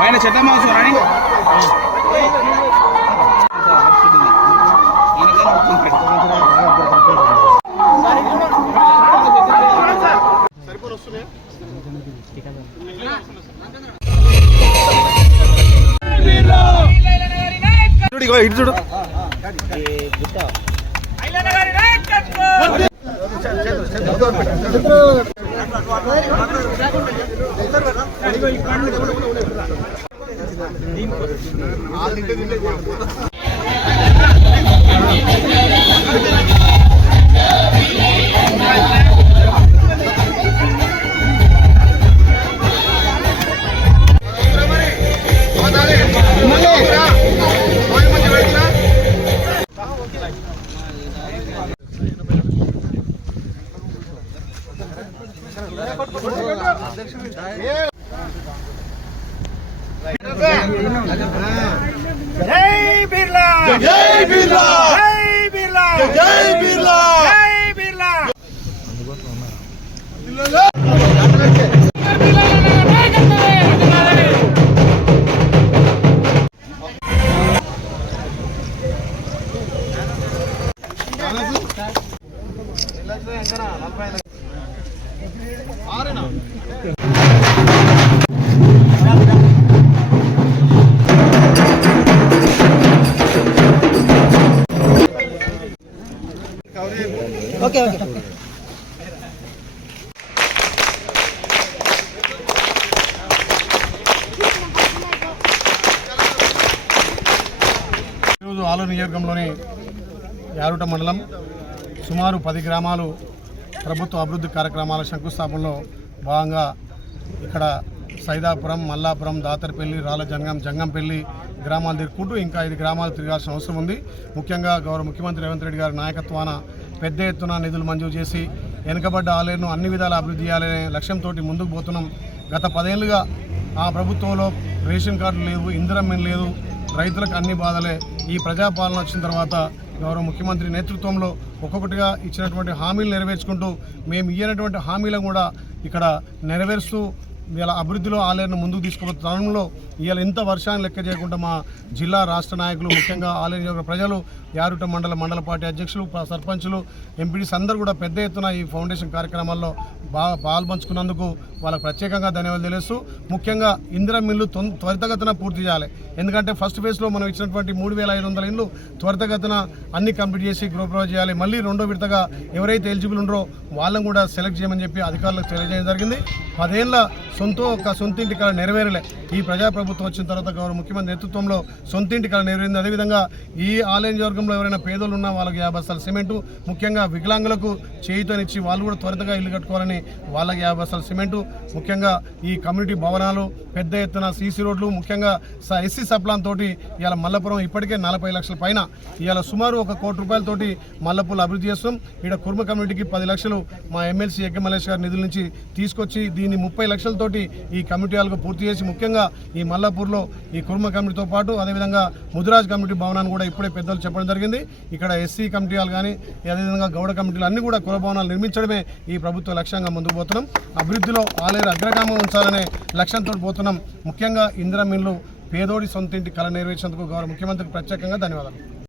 ఆయన చెట్ల మాసం రాని ఇటు చూడు జై బిర్లా జై బిర్లా జై బిర్లా జై బిర్లా జై బిర్లా ఓకే ఓకే ఈరోజు ఆలూరు నియోజకవర్గంలోని యారుట మండలం సుమారు 10 గ్రామాలు ప్రభుత్వ అభివృద్ధి కార్యక్రమాల శంకుస్థాపనలో భాగంగా ఇక్కడ సైదాపురం, మల్లాపురం, దాతరపల్లి, రాళ్ళజంగం, జంగంపల్లి గ్రామాలు తిరుగుకుంటూ ఇంకా 5 గ్రామాలు తిరగాల్సిన అవసరం ఉంది. ముఖ్యంగా గౌరవ ముఖ్యమంత్రి రేవంత్ రెడ్డి గారి నాయకత్వాన పెద్ద ఎత్తున నిధులు మంజూరు చేసి వెనుకబడ్డ ఆలయను అన్ని విధాల అభివృద్ధి చేయాలనే లక్ష్యంతో ముందుకు పోతున్నాం. గత 10 ఏళ్ళుగా ఆ ప్రభుత్వంలో రేషన్ కార్డులు లేవు, ఇందిరమ్మ లేదు, రైతులకు అన్ని బాధలే. ఈ ప్రజాపాలన వచ్చిన తర్వాత గౌరవ ముఖ్యమంత్రి నేతృత్వంలో ఒక్కొక్కటిగా ఇచ్చినటువంటి హామీలు నెరవేర్చుకుంటూ మేము ఇయ్యనటువంటి హామీలను కూడా ఇక్కడ నెరవేరుస్తూ ఇలా అభివృద్ధిలో ఆలయాన్ని ముందుకు తీసుకుపోతున్న తరుణంలో ఇవాళ ఇంత వర్షాన్ని లెక్క చేయకుండా మా జిల్లా రాష్ట్ర నాయకులు, ముఖ్యంగా ఆలయ ప్రజలు, యారుట మండల పార్టీ అధ్యక్షులు, సర్పంచులు, ఎంపీడీస్ అందరూ కూడా పెద్ద ఎత్తున ఈ ఫౌండేషన్ కార్యక్రమాల్లో పాల్పంచుకున్నందుకు వాళ్ళకు ప్రత్యేకంగా ధన్యవాదాలు తెలుస్తూ, ముఖ్యంగా ఇందిరమ్మ ఇల్లు త్వరితగతిన పూర్తి చేయాలి. ఎందుకంటే ఫస్ట్ ఫేజ్లో మనం ఇచ్చినటువంటి 3500 ఇల్లు త్వరితగతిన అన్ని కంప్లీట్ చేసి గృహప్రవేశం చేయాలి. మళ్ళీ రెండో విడతగా ఎవరైతే ఎలిజిబుల్ ఉన్నారో వాళ్ళని కూడా సెలెక్ట్ చేయమని చెప్పి అధికారులకు తెలియజేయడం జరిగింది. 10 ఏళ్ళ సొంతింటి కళ నెరవేరలే. ఈ ప్రజాప్రభుత్వం వచ్చిన తర్వాత గౌరవ ముఖ్యమంత్రి నేతృత్వంలో సొంతింటి కళ నెరవేరింది. అదేవిధంగా ఈ ఆలయ నియోజకవర్గంలో ఎవరైనా పేదలు ఉన్నా వాళ్ళకి 50 బస్తాల సిమెంటు, ముఖ్యంగా వికలాంగులకు చేయుతనిచ్చి వాళ్ళు కూడా త్వరితగా ఇల్లు కట్టుకోవాలని వాళ్ళకి 50 బస్తాల సిమెంటు, ముఖ్యంగా ఈ కమ్యూనిటీ భవనాలు, పెద్ద ఎత్తున సీసీ రోడ్లు, ముఖ్యంగా ఎస్సీ సప్లాన్ తోటి ఇవాళ మల్లపురం ఇప్పటికే 40 లక్షల పైన ఇవాళ సుమారు 1 కోటి రూపాయలతోటి మల్లపూర్లు అభివృద్ధి చేస్తాం. ఇక్కడ కుర్మ కమ్యూనిటీకి 10 లక్షలు మా ఎమ్మెల్సీ ఎగ్గ మల్లేష్ గారి నిధుల నుంచి తీసుకొచ్చి దీన్ని 30 లక్షలతోటి ఈ కమ్యూనిటీ హాల్కు పూర్తి చేసి, ముఖ్యంగా ఈ మల్లాపూర్లో ఈ కుర్మ కమ్యూనిటీతో పాటు అదేవిధంగా ముదిరాజ్ కమ్యూనిటీ భవనాన్ని కూడా ఇప్పుడే పెద్దలు చెప్పడం జరిగింది. ఇక్కడ ఎస్సీ కమ్యూనిటీ హాల్ కానీ అదేవిధంగా గౌడ కమ్యూనిటీలు అన్ని కూడా కుల భవనాలు నిర్మించడమే ఈ ప్రభుత్వ లక్ష్యంగా ముందుకు పోతున్నాం. అభివృద్ధిలో ఆలయ అగ్రగామం ఉంచాలనే లక్ష్యంతో పోతున్నాం. ముఖ్యంగా ఇందిరమ్మ ఇల్లు పేదోడి సొంతింటి కళ నెరవేర్చేందుకు గౌరవ ముఖ్యమంత్రికి ప్రత్యేకంగా ధన్యవాదాలు.